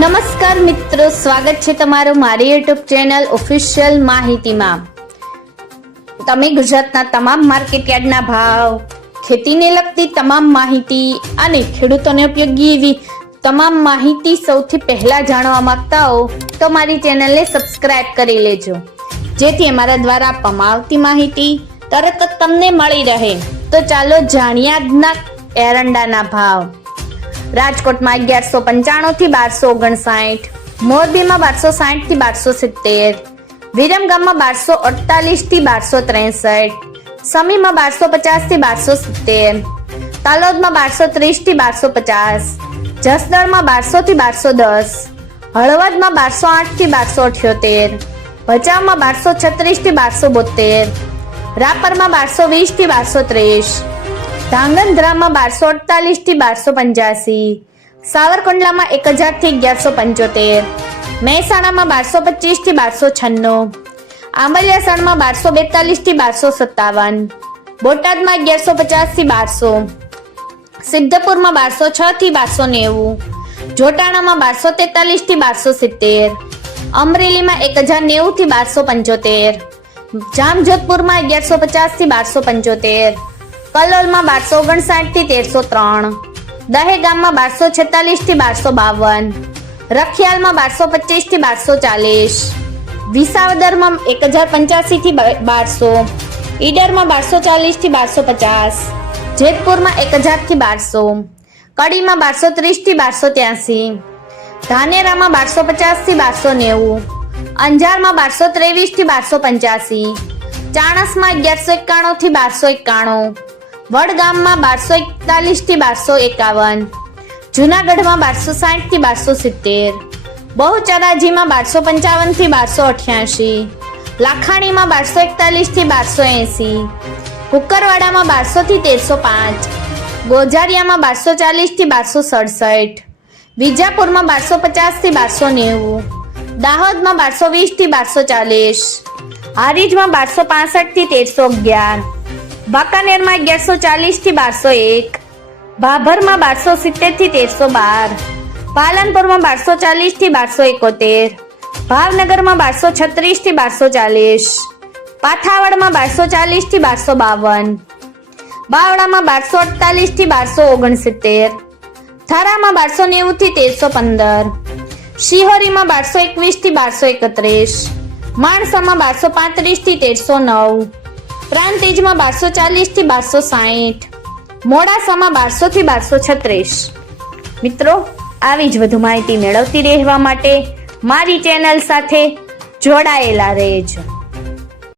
નમસ્કાર મિત્રો, સ્વાગત છે તમારું મારી યુટ્યુબ ચેનલ ઓફિશિયલ માહિતીમાં। તમે ગુજરાતના તમામ માર્કેટ યાર્ડના ભાવ, ખેતીને લગતી તમામ માહિતી અને ખેડૂતોને ઉપયોગી એવી તમામ માહિતી સૌથી પહેલા જાણવા માંગતા હો તો મારી ચેનલને સબસ્ક્રાઇબ કરી લેજો, જેથી અમારા દ્વારા આપવામાં આવતી માહિતી તરત જ તમને મળી રહે। તો ચાલો જાણીએ આજના એરંડાના ભાવ। રાજકોટમાં 1195 થી 1259, મોરબીમાં 1260 થી 1270, વિરમગામમાં 1248 થી 1263, સમીમાં 1250 થી 1270, તાલોદમાં 1230 થી 1250, જસદણમાં 1200 થી 1210, હળવદમાં 1208 થી 1278, ભચાઉમાં 1236 થી 1272, રાપરમાં 1220 થી 1230, ધાંગધ્રામાં 1248 થી 1285, સાવરકુંડલામાં 1000 થી 1175, મહેસાણામાં 1225 થી 1296, આંબલિયાસણમાં 1242 થી 1257, બોટાદમાં 1150 થી 1200, સિદ્ધપુરમાં 1206 થી 1290, જોટાણામાં 1243 થી 1270, અમરેલીમાં 1090 થી 1275, જામજોધપુરમાં 1150 થી 1275, કલોલમાં 1259 થી 1303, દહેગામમાં 1246 થી 1252, રખિયાલમાં 1225 થી 1240, વિસાવદરમાં 1085 થી 1200, ઈડરમાં 1240 થી 1250, જેતપુરમાં 1000 થી 1200, કડીમાં 1230 થી 1283, ધાનેરામાં 1250 થી 1290, અંજારમાં 1223 થી 1285, ચાણસમાં 1191 થી 1291, વડગામમાં 1241 થી 1251, જુનાગઢમાં 1260 થી 1270, બહુચરાજીમાં 1255 થી 1288, લાખાણીમાં 1241 થી 1280, કુકરવાડામાં 1200 થી 1305, ગોજારિયામાં 1240 થી 1267, વિજાપુરમાં 1250 થી 1290, દાહોદમાં 1220 થી 1240, હારીજમાં 1265 થી 1311, વાંકાનેરમાં 1140 થી 1201, ભાભરમાં 1270 થી 1312, પાલનપુરમાં 1240 થી 1271, ભાવનગરમાં 1236 થી 1240, પાથાવડમાં 1240 થી 1252, બાવળામાં 1248 થી 1269, થરામાં 1290 થી 1315, શિહોરીમાં 1221 થી 1231, માણસામાં 1235 થી 1309, પ્રાંતિજમાં 1240 થી 1260, મોડાસામાં 1200 થી 1236। મિત્રો, આવી જ વધુ માહિતી મેળવતી રહેવા માટે મારી ચેનલ સાથે જોડાયેલા રહેજો।